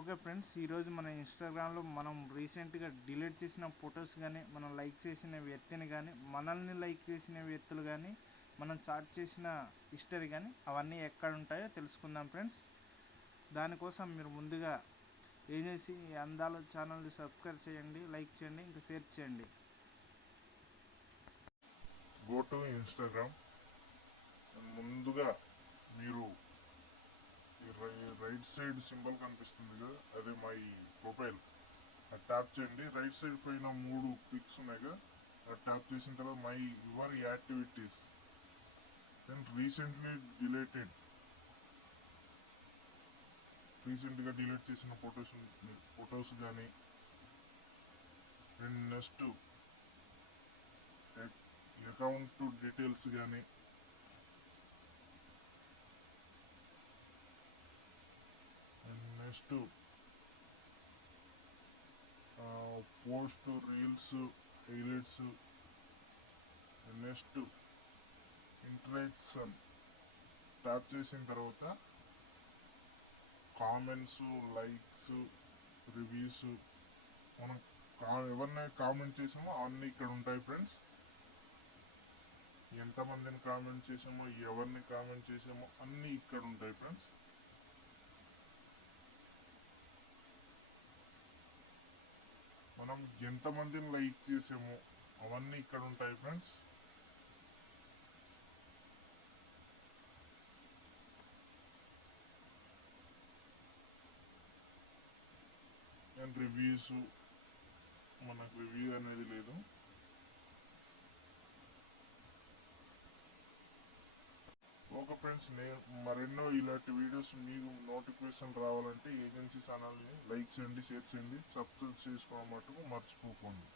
Okay friends, ఈరోజు మన ఇన్స్టాగ్రామ్లో మనం రీసెంట్గా డిలీట్ చేసిన ఫొటోస్ కానీ, మనం లైక్ చేసిన వ్యక్తిని కానీ, మనల్ని లైక్ చేసిన వ్యక్తులు కానీ, మనం చాట్ చేసిన హిస్టరీ కానీ అవన్నీ ఎక్కడ ఉంటాయో తెలుసుకుందాం ఫ్రెండ్స్. దానికోసం మీరు ముందుగా ఏం చేసి అందాల ఛానల్ని సబ్స్క్రైబ్ చేయండి, లైక్ చేయండి, ఇంకా షేర్ చేయండి. Go to Instagram. ముందుగా మీరు రైట్ సైడ్ సింబల్ కనిపిస్తుంది కదా, అదే మై ప్రొఫైల్. అది ట్యాప్ చేయండి. రైట్ సైడ్ పైన 3 పిక్స్ ఉన్నాయి కదా, అది ట్యాప్ చేసిన తర్వాత మై యువర్ యాక్టివిటీస్, దెన్ రీసెంట్గా డిలీట్ చేసిన ఫొటోస్ కానీ, అండ్ నెక్స్ట్ అకౌంట్ డీటెయిల్స్ కానీ, next post reels highlights, next interaction tap చేసిన తర్వాత కామెంట్స్, లైక్స్, రివ్యూస్, మనం ఎవరిని కామెంట్ చేసామో అవన్నీ ఇక్కడ ఉంటాయి ఫ్రెండ్స్. ఎంతమందిని కామెంట్ చేసామో, ఎవరిని కామెంట్ చేసామో అన్నీ ఇక్కడ ఉంటాయి ఫ్రెండ్స్. మనం ఎంతమందిని లైక్ చేసామో అవన్నీ ఇక్కడ ఉంటాయి ఫ్రెండ్స్. అండ్ రివ్యూస్, మనకు రివ్యూ అనేది లేదు. ఓకే ఫ్రెండ్స్, మరెన్నో ఇలాంటి వీడియోస్ మీకు నోటిఫికేషన్ రావాలంటే ఏజెన్సీ ఛానల్ని లైక్ చేయండి, షేర్ చేయండి, సబ్స్క్రైబ్ చేసుకోవడం మటుకు మర్చిపోకండి.